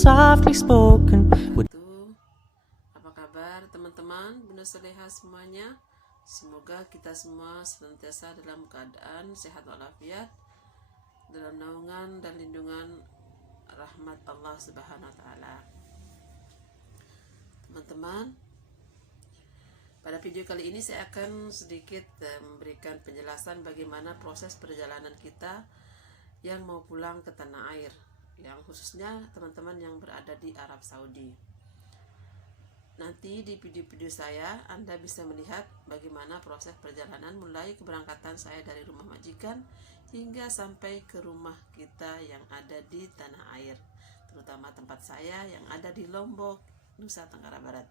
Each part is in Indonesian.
softly spoken. Apa kabar teman-teman, Bunda Soleha semuanya? Semoga kita semua senantiasa dalam keadaan sehat walafiat, dalam naungan dan lindungan rahmat Allah Subhanahu wa taala. Teman-teman, pada video kali ini saya akan sedikit memberikan penjelasan bagaimana proses perjalanan kita yang mau pulang ke tanah air, yang khususnya teman-teman yang berada di Arab Saudi. Nanti di video-video saya Anda bisa melihat bagaimana proses perjalanan mulai keberangkatan saya dari rumah majikan hingga sampai ke rumah kita yang ada di tanah air, terutama tempat saya yang ada di Lombok, Nusa Tenggara Barat.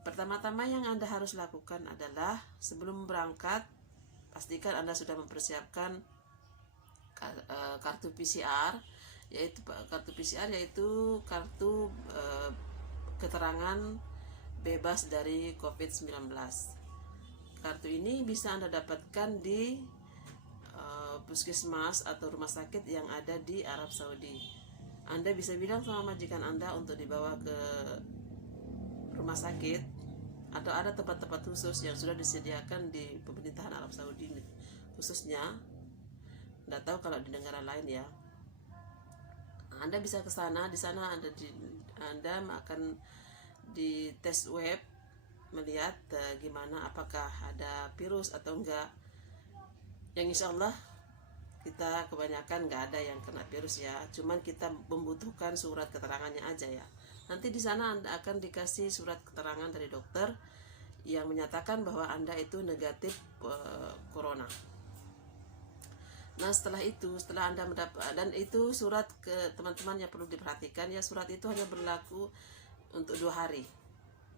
Pertama-tama yang Anda harus lakukan adalah sebelum berangkat, pastikan Anda sudah mempersiapkan kartu PCR, yaitu kartu keterangan bebas dari COVID-19. Kartu ini bisa Anda dapatkan di puskesmas atau rumah sakit yang ada di Arab Saudi. Anda bisa bilang sama majikan Anda untuk dibawa ke rumah sakit, atau ada tempat-tempat khusus yang sudah disediakan di pemerintahan Arab Saudi khususnya. Tidak tahu kalau di negara lain ya. Anda bisa ke sana, di sana Anda akan di tes web, melihat gimana apakah ada virus atau enggak. Yang insya Allah kita kebanyakan nggak ada yang kena virus ya, cuman kita membutuhkan surat keterangannya aja ya. Nanti di sana Anda akan dikasih surat keterangan dari dokter yang menyatakan bahwa Anda itu negatif corona. Nah setelah Anda mendapat, dan itu surat ke teman-teman yang perlu diperhatikan ya, surat itu hanya berlaku untuk 2 hari.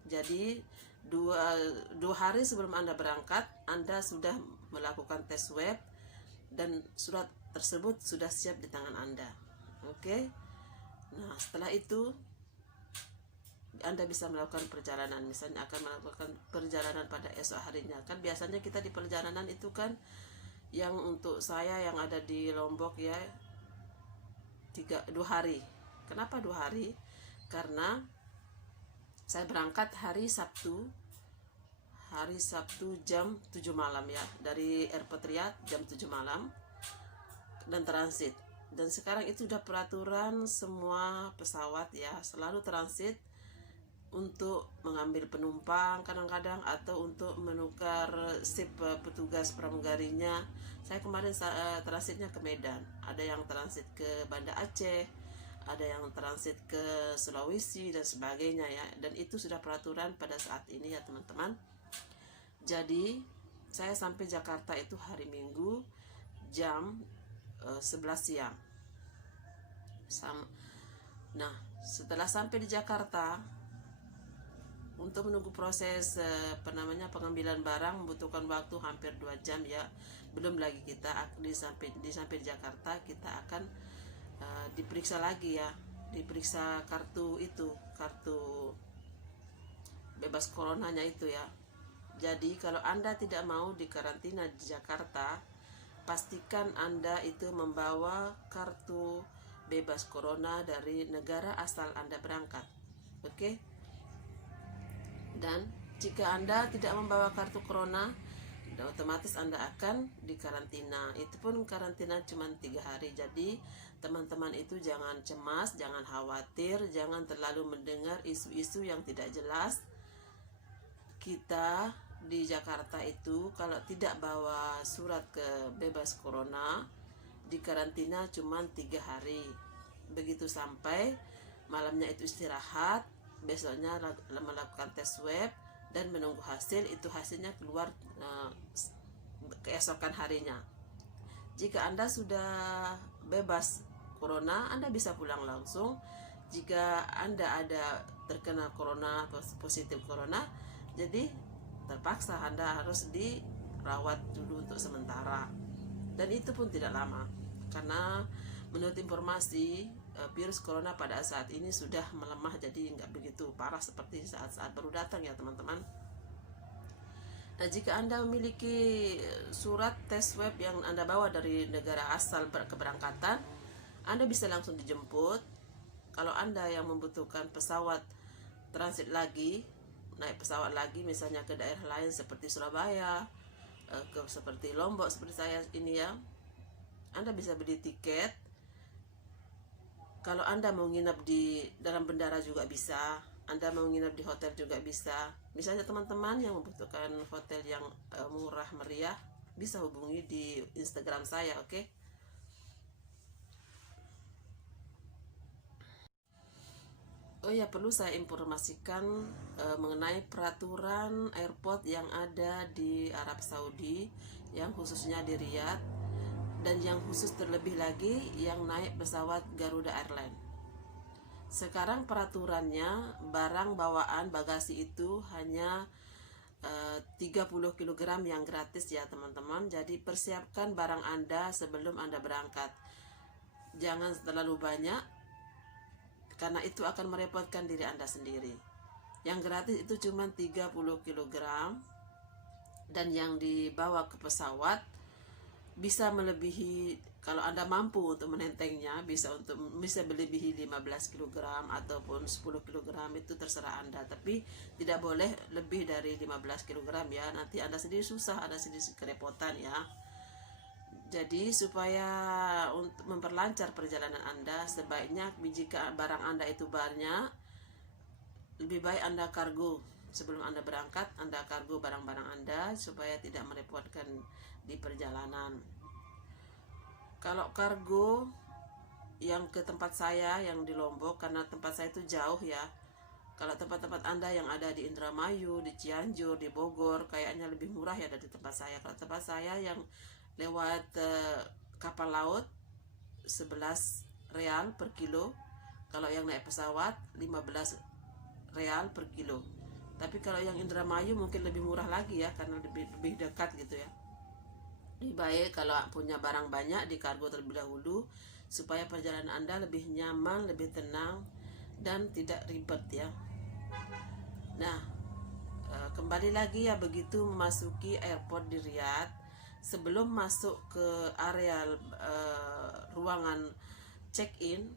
Jadi dua hari sebelum Anda berangkat, Anda sudah melakukan tes web dan surat tersebut sudah siap di tangan Anda. Oke. Nah setelah itu Anda bisa melakukan perjalanan, misalnya akan melakukan perjalanan pada esok harinya. Kan biasanya kita di perjalanan itu kan, yang untuk saya yang ada di Lombok ya, 2 hari. Kenapa 2 hari? Karena saya berangkat hari Sabtu jam 7 malam ya, dari Airport Riyadh jam 7 malam dan transit. Dan sekarang itu sudah peraturan semua pesawat ya, selalu transit untuk mengambil penumpang kadang-kadang, atau untuk menukar sip petugas pramugarinya. Saya kemarin transitnya ke Medan, ada yang transit ke Banda Aceh, ada yang transit ke Sulawesi dan sebagainya ya. Dan itu sudah peraturan pada saat ini ya teman-teman. Jadi saya sampai Jakarta itu hari Minggu jam 11 siang. Nah setelah sampai di Jakarta, untuk menunggu proses pengambilan barang membutuhkan waktu hampir 2 jam ya. Belum lagi kita sampai di Jakarta, kita akan diperiksa lagi ya, diperiksa kartu bebas coronanya itu ya. Jadi kalau Anda tidak mau dikarantina di Jakarta, pastikan Anda itu membawa kartu bebas corona dari negara asal Anda berangkat. Oke? Dan jika Anda tidak membawa kartu corona, otomatis Anda akan dikarantina. Itu pun karantina cuma 3 hari. Jadi teman-teman itu jangan cemas, jangan khawatir, jangan terlalu mendengar isu-isu yang tidak jelas. Kita di Jakarta itu kalau tidak bawa surat bebas corona, dikarantina cuma 3 hari. Begitu sampai malamnya itu istirahat, besoknya melakukan tes web dan menunggu hasil. Itu hasilnya keluar keesokan harinya. Jika Anda sudah bebas corona, Anda bisa pulang langsung. Jika Anda ada terkena corona atau positif corona, jadi terpaksa Anda harus dirawat dulu untuk sementara. Dan itu pun tidak lama, karena menurut informasi virus corona pada saat ini sudah melemah, jadi nggak begitu parah seperti saat-saat baru datang ya teman-teman. Nah jika Anda memiliki surat tes web yang Anda bawa dari negara asal keberangkatan, Anda bisa langsung dijemput Kalau Anda yang membutuhkan pesawat transit lagi, naik pesawat lagi misalnya ke daerah lain seperti Surabaya, seperti Lombok seperti saya ini ya, Anda bisa beli tiket. Kalau Anda mau nginep di dalam bandara juga bisa, Anda mau nginep di hotel juga bisa. Misalnya teman-teman yang membutuhkan hotel yang murah meriah, bisa hubungi di Instagram saya, oke? Oh ya, perlu saya informasikan mengenai peraturan airport yang ada di Arab Saudi, yang khususnya di Riyadh, dan yang khusus terlebih lagi yang naik pesawat Garuda Airlines. Sekarang peraturannya, barang bawaan bagasi itu hanya 30 kg yang gratis ya teman-teman. Jadi persiapkan barang Anda sebelum Anda berangkat. Jangan terlalu banyak, karena itu akan merepotkan diri Anda sendiri. Yang gratis itu cuma 30 kg, dan yang dibawa ke pesawat bisa melebihi, kalau Anda mampu untuk menentengnya, bisa melebihi 15 kg ataupun 10 kg, itu terserah Anda. Tapi tidak boleh lebih dari 15 kg ya, nanti Anda sendiri susah, Anda sendiri kerepotan ya. Jadi supaya untuk memperlancar perjalanan Anda, sebaiknya jika barang Anda itu banyak, lebih baik Anda kargo. Sebelum Anda berangkat, Anda kargo barang-barang Anda supaya tidak merepotkan di perjalanan. Kalau kargo yang ke tempat saya yang di Lombok, karena tempat saya itu jauh ya. Kalau tempat-tempat Anda yang ada di Indramayu, di Cianjur, di Bogor, kayaknya lebih murah ya dari tempat saya. Kalau tempat saya yang lewat kapal laut 11 real per kilo, kalau yang naik pesawat 15 real per kilo. Tapi kalau yang Indramayu mungkin lebih murah lagi ya, karena lebih dekat gitu ya. Lebih baik kalau punya barang banyak di kargo terlebih dahulu, supaya perjalanan Anda lebih nyaman, lebih tenang, dan tidak ribet ya. Nah, kembali lagi ya, begitu memasuki airport di Riyadh, sebelum masuk ke area ruangan check-in,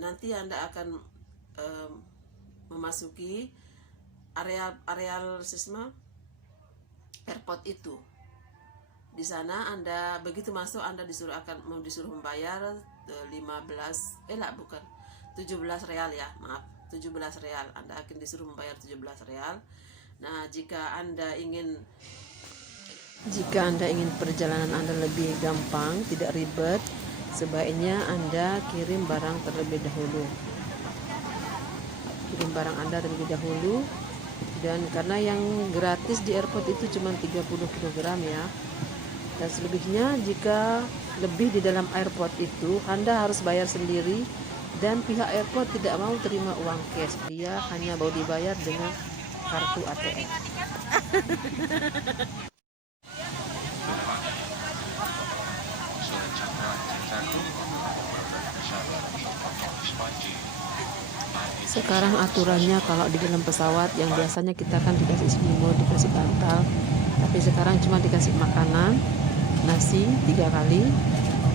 nanti Anda akan memasuki areal sistem airport itu. Di sana Anda begitu masuk, Anda disuruh membayar 17 real ya, maaf, 17 real. Anda akan disuruh membayar 17 real. Nah, jika Anda ingin perjalanan Anda lebih gampang, tidak ribet, sebaiknya Anda kirim barang terlebih dahulu. Kirim barang Anda terlebih dahulu, dan karena yang gratis di airport itu cuma 30 kg ya. Dan selebihnya, jika lebih di dalam airport itu, Anda harus bayar sendiri, dan pihak airport tidak mau terima uang cash. Dia hanya mau dibayar dengan kartu ATM. Sekarang aturannya, kalau di dalam pesawat yang biasanya kita kan dikasih selimut, dikasih bantal, tapi sekarang cuma dikasih makanan, nasi 3 kali,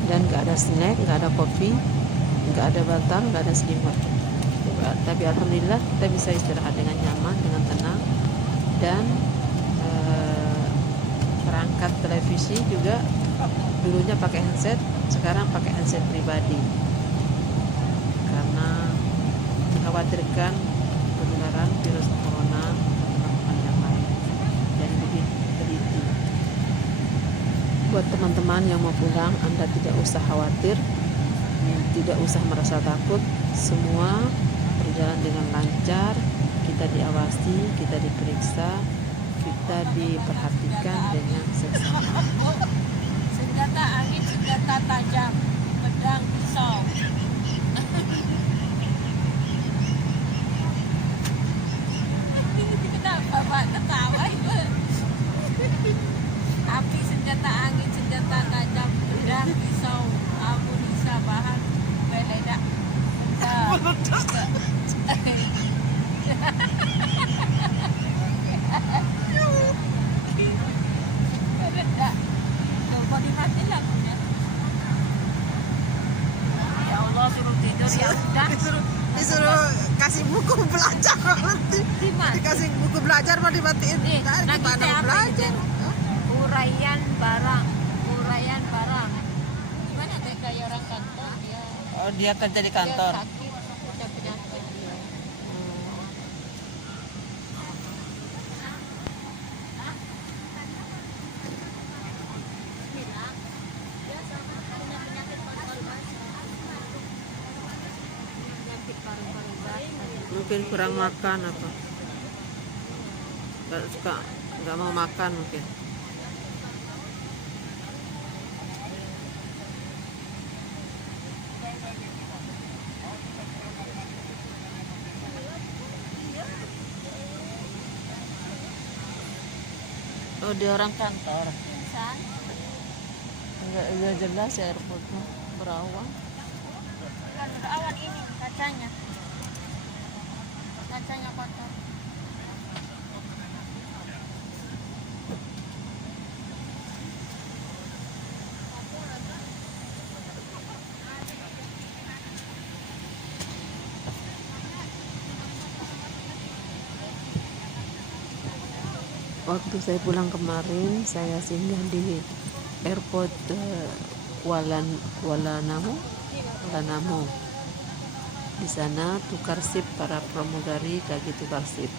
dan gak ada snack, gak ada kopi, gak ada bantal, gak ada selimut. Tapi alhamdulillah kita bisa istirahat dengan nyaman, dengan tenang. Dan perangkat televisi juga dulunya pakai handset, sekarang pakai handset pribadi, karena mengkhawatirkan penularan virus corona teman-teman yang lain, dan lebih teliti. Buat teman-teman yang mau pulang, Anda tidak usah khawatir, tidak usah merasa takut. Semua berjalan dengan lancar, kita diawasi, kita diperiksa, kita diperhatikan dengan seksama. Senjata angin, senjata tajam, pedang, pisau. Kenapa Pak ketawa Ibu? Api, senjata angin, senjata tajam, pedang, pisau, amunisi, bahan peledak. Kok dimatiin lagunya? Ya Allah, suruh tidur ya udah. buku belajar nanti. Gimana? Dikasih buku belajar mau dimatiin. Nih, Nah, lagi gimana teh mau apa belajar? itu? Uraian barang. Uraian barang. Gimana teh kayak orang kantor dia? Oh, dia kerja di Dia kantor. sakit, punya penyakit dia. Penyakit paru-paru basah. Mungkin kurang makan apa? Nggak suka, nggak mau makan mungkin. Oh, dia orang kantor. Pingsan. Enggak jelas ya airportnya berawan. Kan awan ini kacanya. Kacanya kotor. Waktu saya pulang kemarin, saya singgah di airport Kuala Namu. Di sana tukar sip para pramugari lagi tukar sip.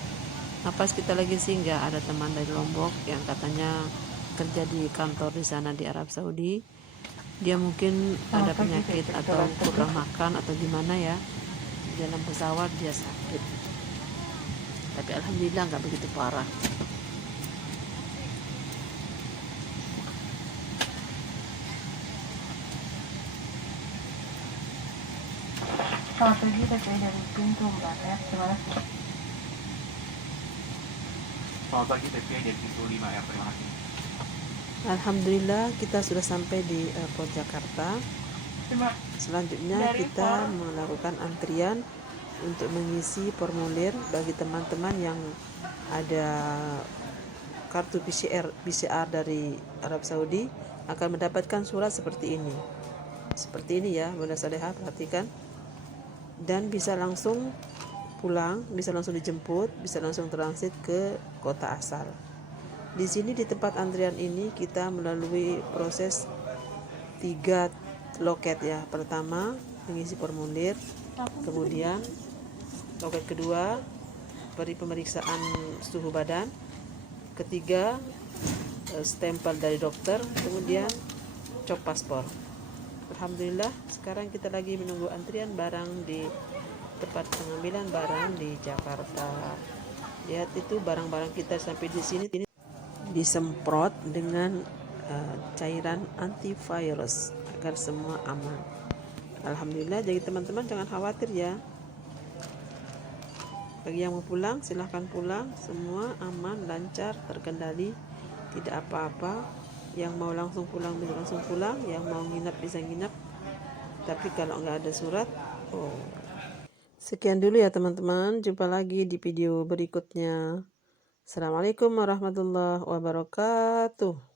Nah, pas kita lagi singgah, ada teman dari Lombok yang katanya kerja di kantor di sana di Arab Saudi. Dia mungkin ada penyakit atau kurang makan atau gimana ya. Di dalam pesawat dia sakit. Tapi alhamdulillah nggak begitu parah. Selamat pagi, TPI dari pintu Mbak ya, terima kasih. Selamat pagi, TPI dari pintu 5R, terima kasih. Alhamdulillah kita sudah sampai di airport Jakarta. Selanjutnya kita melakukan antrian untuk mengisi formulir bagi teman-teman yang ada kartu PCR dari Arab Saudi akan mendapatkan surat seperti ini. Seperti ini ya, Bunda Salehah, perhatikan. Dan bisa langsung pulang, bisa langsung dijemput, bisa langsung transit ke kota asal. Di sini di tempat antrian ini kita melalui proses 3 loket ya. Pertama mengisi formulir, kemudian loket kedua beri pemeriksaan suhu badan, ketiga stempel dari dokter, kemudian cop paspor. Alhamdulillah sekarang kita lagi menunggu antrian barang di tempat pengambilan barang di Jakarta. Lihat itu barang-barang kita sampai di sini disemprot dengan cairan antivirus agar semua aman. Alhamdulillah, jadi teman-teman jangan khawatir ya. Bagi yang mau pulang silahkan pulang, semua aman, lancar, terkendali, tidak apa-apa. Yang mau langsung pulang bisa langsung pulang, yang mau nginap bisa nginap. Tapi kalau nggak ada surat, Sekian dulu ya teman-teman, jumpa lagi di video berikutnya. Assalamualaikum warahmatullahi wabarakatuh.